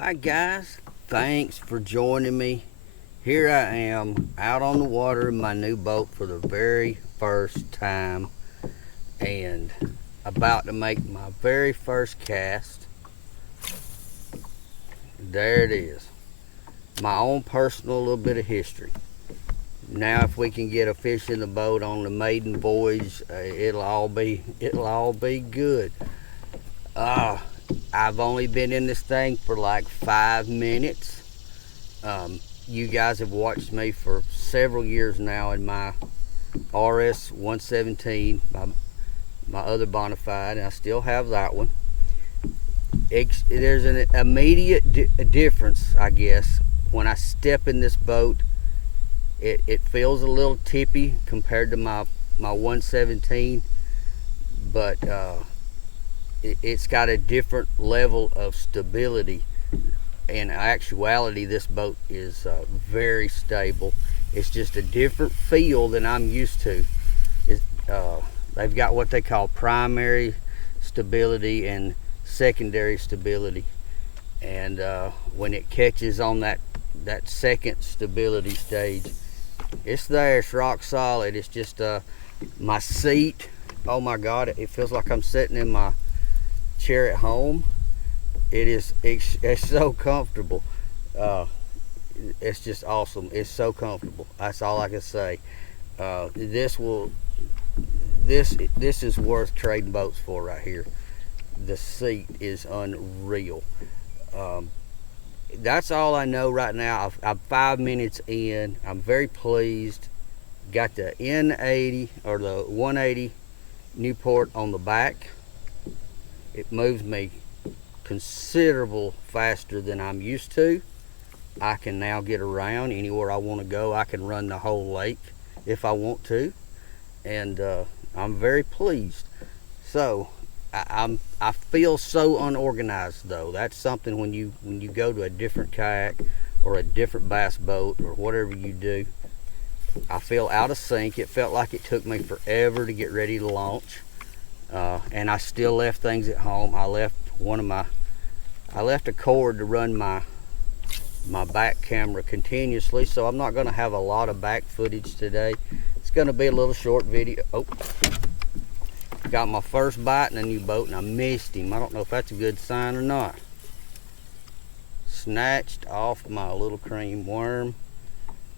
Alright guys, thanks for joining me. Here I am out on the water in my new boat for the very first time and about to make my very first cast. There it is. My own personal little bit of history. Now if we can get a fish in the boat on the Maiden Voyage, it'll all be good. I've only been in this thing for like 5 minutes. You guys have watched me for several years now in my RS117, my other Bonafide, and I still have that one. There's an immediate difference, I guess, when I step in this boat. It feels a little tippy compared to my 117, but it's got a different level of stability. In actuality, this boat is very stable. It's just a different feel than I'm used to. They've got what they call primary stability and secondary stability, and when it catches on that second stability stage, it's there. It's rock solid. It's just my seat, oh my god, it feels like I'm sitting in my chair at home. It's so comfortable. It's just awesome. It's so comfortable. That's all I can say. This is worth trading boats for right here. The seat is unreal. That's all I know right now. I'm 5 minutes in. I'm very pleased. Got the N80 or the 180 Newport on the back. It moves me considerable faster than I'm used to. I can now get around anywhere I want to go. I can run the whole lake if I want to, and I'm very pleased. So I feel so unorganized though. That's something when you go to a different kayak or a different bass boat or whatever you do. I feel out of sync. It felt like it took me forever to get ready to launch, and I still left things at home. I left a cord to run my back camera continuously, so I'm not going to have a lot of back footage today. It's going to be a little short video. Oh, got my first bite in a new boat and I missed him. I don't know if that's a good sign or not. Snatched off my little cream worm.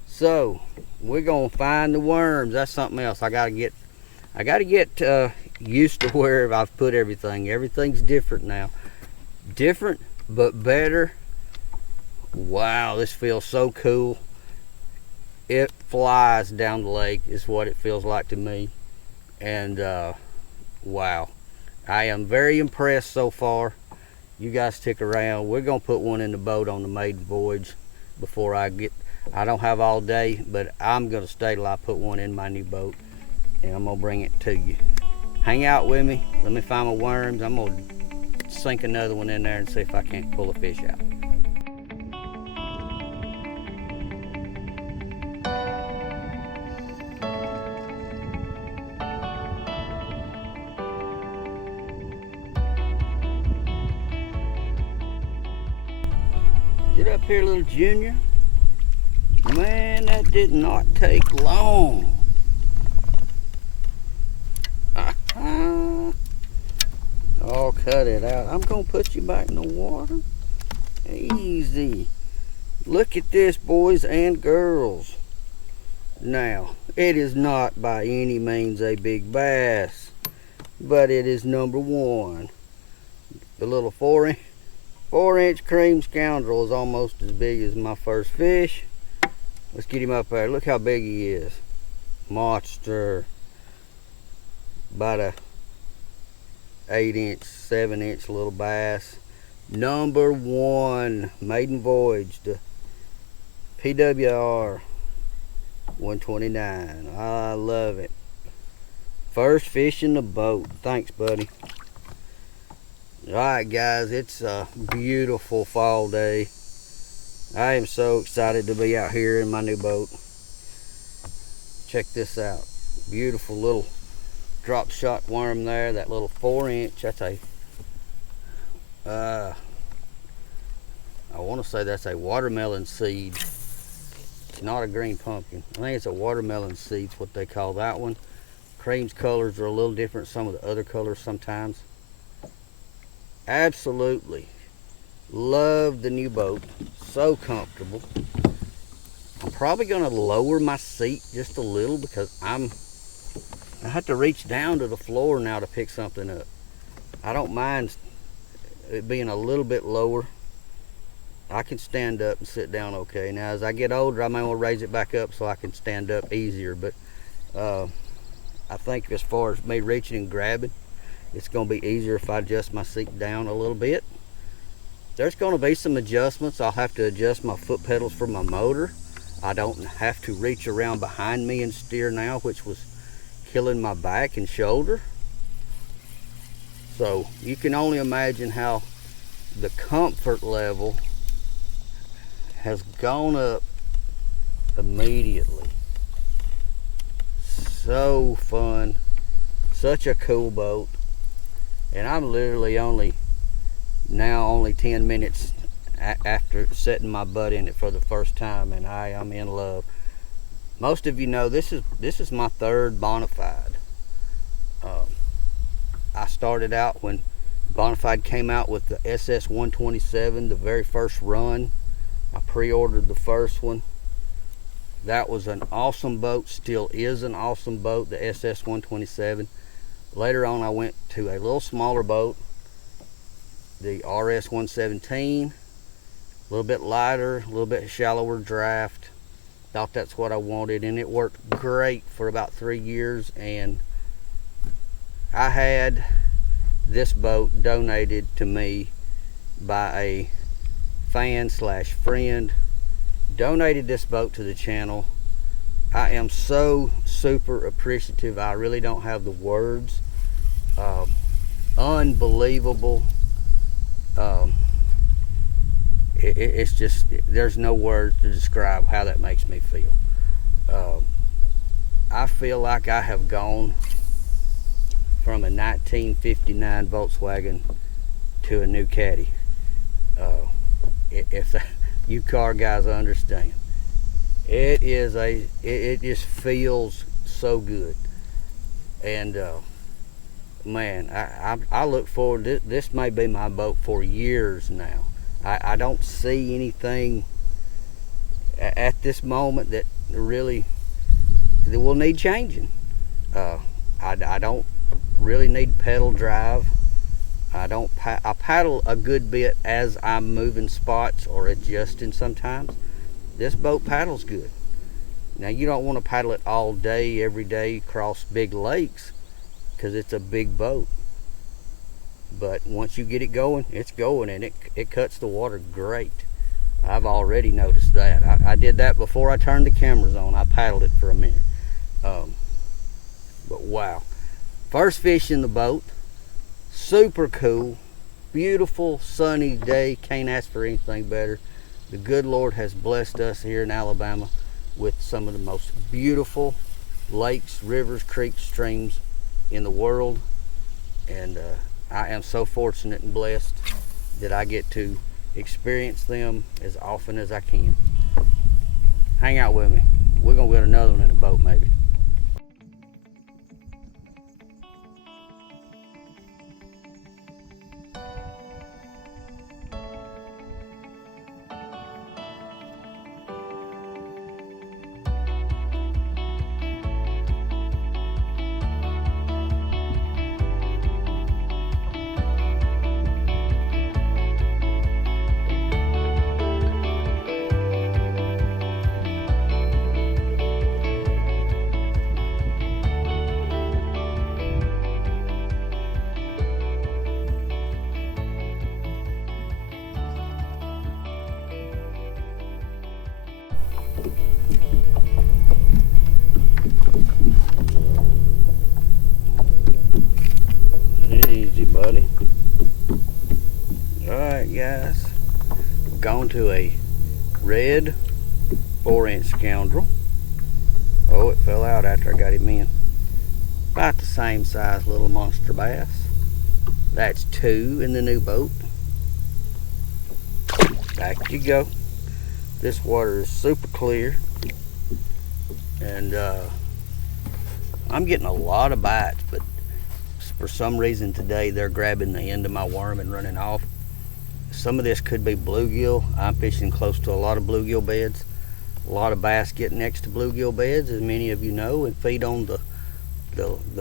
So we're gonna find the worms. That's something else. I gotta get used to where I've put everything. Everything's different now. Different but better. Wow, this feels so cool. It flies down the lake is what it feels like to me. And wow, I am very impressed so far. You guys stick around. We're gonna put one in the boat on the Maiden Voyage before I don't have all day, but I'm gonna stay till I put one in my new boat, and I'm gonna bring it to you. Hang out with me. Let me find my worms. I'm gonna sink another one in there and see if I can't pull a fish out. Get up here, little junior. Man, that did not take long. Oh, cut it out. I'm gonna put you back in the water. Easy. Look at this, boys and girls. Now, it is not by any means a big bass, but it is number one. The little 4-inch cream scoundrel is almost as big as my first fish. Let's get him up there. Look how big he is. Monster. About a 8-inch, 7-inch little bass. Number one, Maiden Voyage, the PWR 129. I love it. First fish in the boat. Thanks, buddy. Alright guys, it's a beautiful fall day. I am so excited to be out here in my new boat. Check this out. Beautiful little drop shot worm there. That little 4-inch. That's a want to say that's a watermelon seed, not a green pumpkin. I think it's a watermelon seed's what they call that one. Cream's colors are a little different, some of the other colors sometimes. Absolutely love the new boat, so comfortable. I'm probably going to lower my seat just a little because I have to reach down to the floor now to pick something up. I don't mind it being a little bit lower. I can stand up and sit down okay. Now as I get older, I may want to raise it back up so I can stand up easier, but I think as far as me reaching and grabbing, it's going to be easier if I adjust my seat down a little bit. There's going to be some adjustments. I'll have to adjust my foot pedals for my motor. I don't have to reach around behind me and steer now, which was killing my back and shoulder. So you can only imagine how the comfort level has gone up immediately. So fun, such a cool boat. And I'm literally only 10 minutes after setting my butt in it for the first time, and I am in love. Most of you know this is my third Bonafide. I started out when Bonafide came out with the SS127, the very first run. I pre-ordered the first one. That was an awesome boat, still is an awesome boat, the SS127. Later on I went to a little smaller boat, the RS117, a little bit lighter, a little bit shallower draft. Thought that's what I wanted, and it worked great for about 3 years. And I had this boat donated to me by a fan slash friend. Donated this boat to the channel. I am so super appreciative. I really don't have the words. Unbelievable. It's just, there's no words to describe how that makes me feel. I feel like I have gone from a 1959 Volkswagen to a new Caddy. If you car guys understand, it just feels so good. And man, I look forward to this. May be my boat for years now. I don't see anything at this moment that will need changing. I don't really need pedal drive. I paddle a good bit as I'm moving spots or adjusting sometimes. This boat paddles good. Now you don't want to paddle it all day, every day across big lakes because it's a big boat. But once you get it going, it's going, and it cuts the water great. I've already noticed that. I did that before I turned the cameras on. I paddled it for a minute. But wow. First fish in the boat. Super cool. Beautiful sunny day. Can't ask for anything better. The good Lord has blessed us here in Alabama with some of the most beautiful lakes, rivers, creeks, streams in the world. And I am so fortunate and blessed that I get to experience them as often as I can. Hang out with me. We're gonna get another one in a boat maybe. Easy, buddy. Alright guys, we're going to a red 4-inch scoundrel. Oh, it fell out after I got him in. About the same size little monster bass. That's 2 in the new boat. back you go. This water is super clear, and I'm getting a lot of bites, but for some reason today they're grabbing the end of my worm and running off. Some of this could be bluegill. I'm fishing close to a lot of bluegill beds. A lot of bass get next to bluegill beds, as many of you know, and feed on the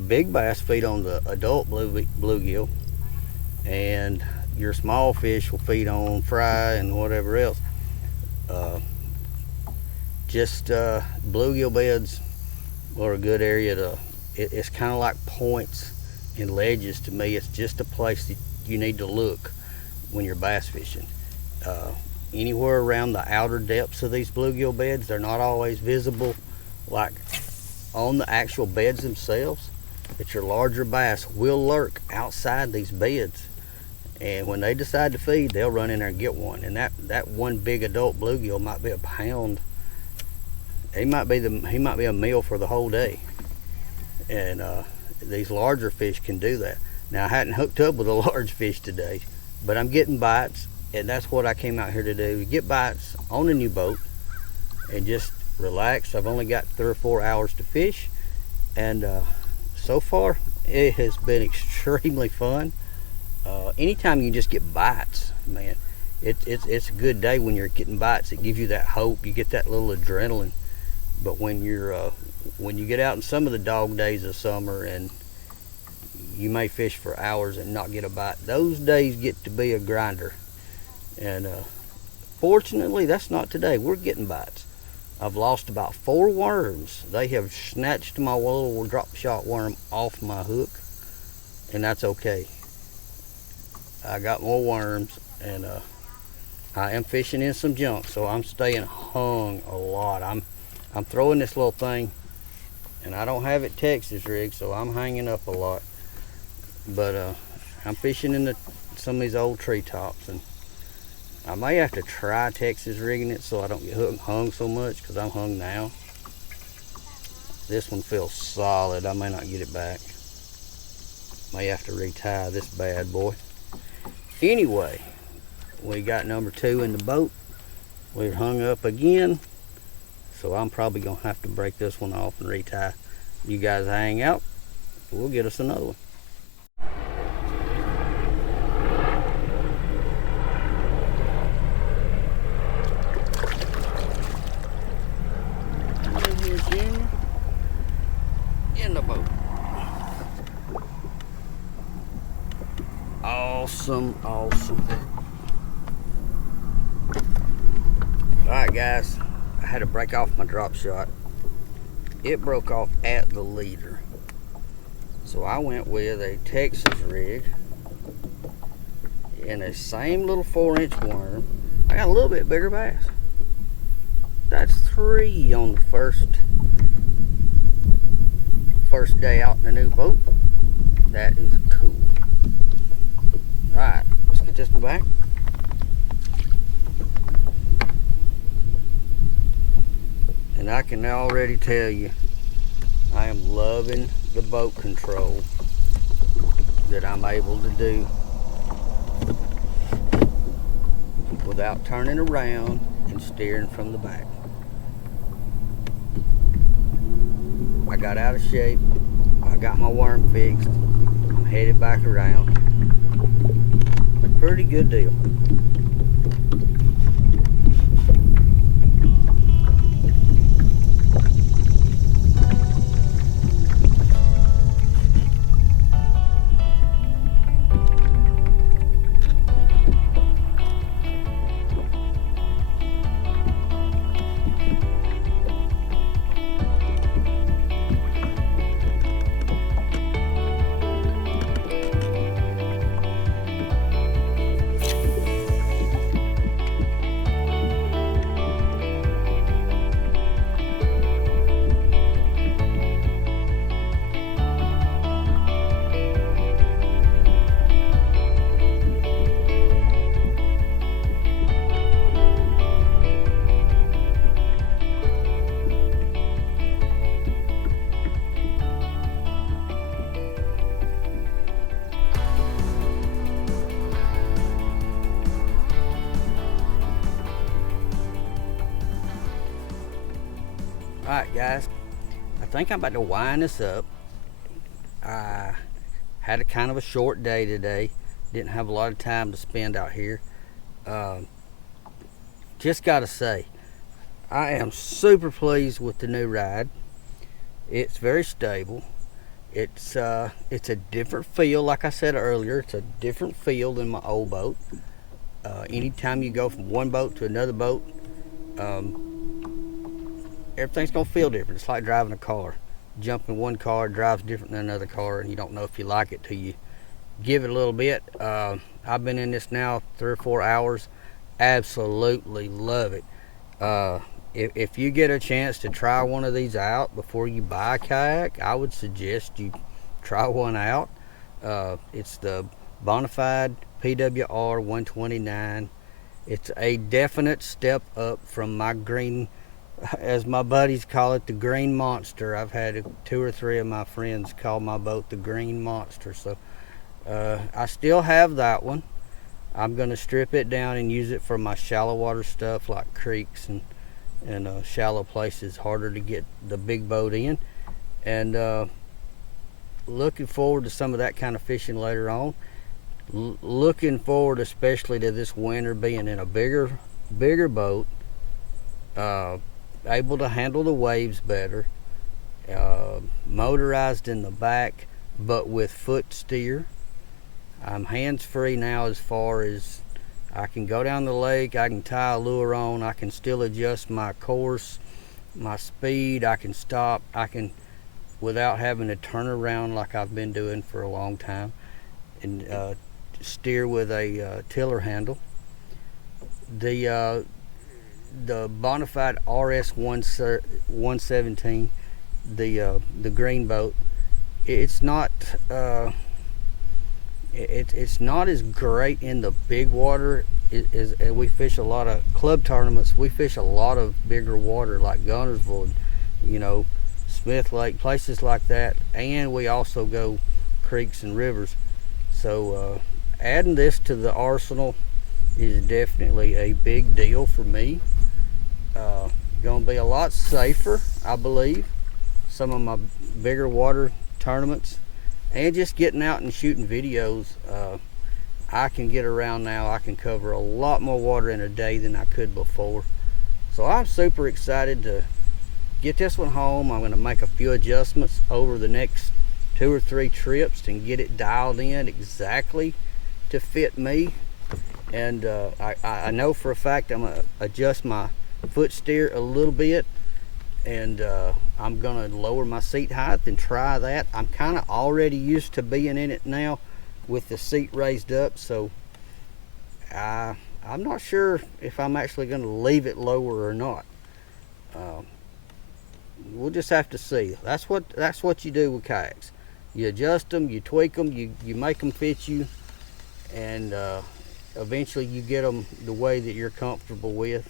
big bass feed on the adult bluegill, and your small fish will feed on fry and whatever else. Bluegill beds are a good area to. It's kind of like points and ledges to me. It's just a place that you need to look when you're bass fishing. Anywhere around the outer depths of these bluegill beds, they're not always visible like on the actual beds themselves, but your larger bass will lurk outside these beds, and when they decide to feed, they'll run in there and get one. And that one big adult bluegill might be a pound. He might be a meal for the whole day, and these larger fish can do that. Now, I hadn't hooked up with a large fish today, but I'm getting bites, and that's what I came out here to do, get bites on a new boat and just relax. I've only got 3 or 4 hours to fish, and so far it has been extremely fun. Anytime you just get bites, man, it's a good day when you're getting bites. It gives you that hope, you get that little adrenaline. But when you get out in some of the dog days of summer and you may fish for hours and not get a bite, those days get to be a grinder. And fortunately, that's not today. We're getting bites. I've lost about 4 worms. They have snatched my little drop shot worm off my hook, and that's okay. I got more worms, and I am fishing in some junk, so I'm staying hung a lot. I'm throwing this little thing, and I don't have it Texas rigged, so I'm hanging up a lot. But I'm fishing in some of these old treetops, and I may have to try Texas rigging it so I don't get hung so much, because I'm hung now. This one feels solid. I may not get it back. May have to retie this bad boy. Anyway, we got number 2 in the boat. We're hung up again, so I'm probably gonna have to break this one off and retie. You guys hang out, we'll get us another one. Here's Junior in the boat. Awesome. Alright guys, I had to break off my drop shot. It broke off at the leader, so I went with a Texas rig and a same little 4-inch worm. I got a little bit bigger bass. That's 3 on the first day out in the new boat. That is cool. Alright, let's get this one back. And I can already tell you, I am loving the boat control that I'm able to do without turning around and steering from the back. I got out of shape. I got my worm fixed. I'm headed back around. Pretty good deal. Alright guys, I think I'm about to wind this up. I had a kind of a short day today. Didn't have a lot of time to spend out here. Just gotta say, I am super pleased with the new ride. It's very stable. It's a different feel, like I said earlier. It's a different feel than my old boat. Anytime you go from one boat to another boat, everything's gonna feel different. It's like driving a car. Jump in one car, drives different than another car, and you don't know if you like it till you give it a little bit. I've been in this now 3 or 4 hours. Absolutely love it. If you get a chance to try one of these out before you buy a kayak, I would suggest you try one out. It's the Bonafide PWR 129. It's a definite step up from my green, as my buddies call it, the green monster. I've had 2 or 3 of my friends call my boat the green monster. So I still have that one. I'm going to strip it down and use it for my shallow water stuff like creeks and shallow places, harder to get the big boat in. And looking forward to some of that kind of fishing later on. Looking forward especially to this winter being in a bigger boat, able to handle the waves better, motorized in the back but with foot steer. I'm hands-free now as far as I can go down the lake, I can tie a lure on, I can still adjust my course, my speed, I can stop, I can, without having to turn around like I've been doing for a long time, and steer with a tiller handle. The Bonafide RS117, the green boat, it's not as great in the big water. We fish a lot of club tournaments. We fish a lot of bigger water like Gunnersville, and, Smith Lake, places like that, and we also go creeks and rivers. So adding this to the arsenal is definitely a big deal for me. Gonna be a lot safer, I believe, some of my bigger water tournaments, and just getting out and shooting videos. I can get around now. I can cover a lot more water in a day than I could before. So I'm super excited to get this one home. I'm going to make a few adjustments over the next 2 or 3 trips and get it dialed in exactly to fit me. And I know for a fact I'm going to adjust my foot steer a little bit, and I'm going to lower my seat height and try that. I'm kind of already used to being in it now with the seat raised up, so I'm not sure if I'm actually going to leave it lower or not. We'll just have to see. That's what you do with kayaks. You adjust them, you tweak them, you make them fit you, and eventually you get them the way that you're comfortable with.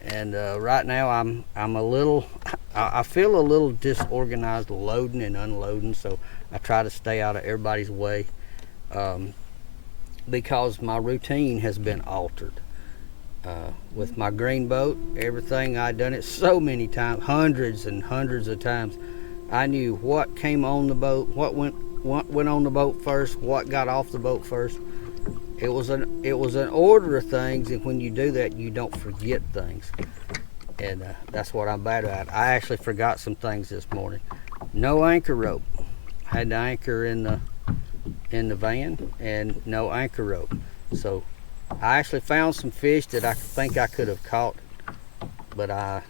And right now I feel a little disorganized loading and unloading, so I try to stay out of everybody's way, because my routine has been altered. With my green boat, everything, I'd done it so many times, hundreds and hundreds of times. I knew what came on the boat, what went on the boat first, what got off the boat first. It was an order of things, and when you do that, you don't forget things. And that's what I'm bad at. I actually forgot some things this morning. No anchor rope. Had the anchor in the van, and no anchor rope. So I actually found some fish that I think I could have caught, but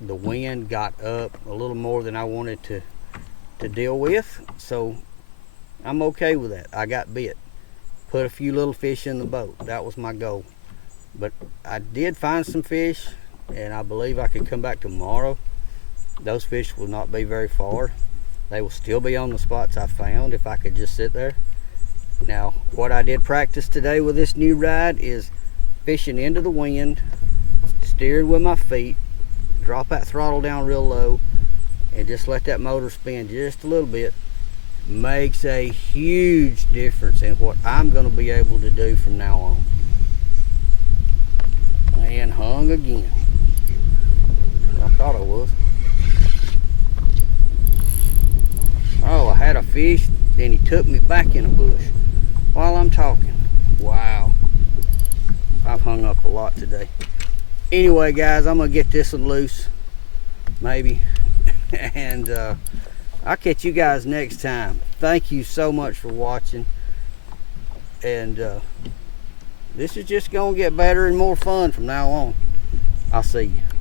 the wind got up a little more than I wanted to deal with. So I'm okay with that. I got bit. Put a few little fish in the boat. That was my goal. But I did find some fish, and I believe I could come back tomorrow. Those fish will not be very far. They will still be on the spots I found if I could just sit there. Now, what I did practice today with this new ride is fishing into the wind, steered with my feet, drop that throttle down real low, and just let that motor spin just a little bit. Makes a huge difference in what I'm going to be able to do from now on. And hung again. I thought I was. had a fish, then he took me back in a bush while I'm talking. Wow. I've hung up a lot today. Anyway, guys, I'm gonna get this one loose, maybe, and I'll catch you guys next time. Thank you so much for watching, and this is just gonna get better and more fun from now on. I'll see you.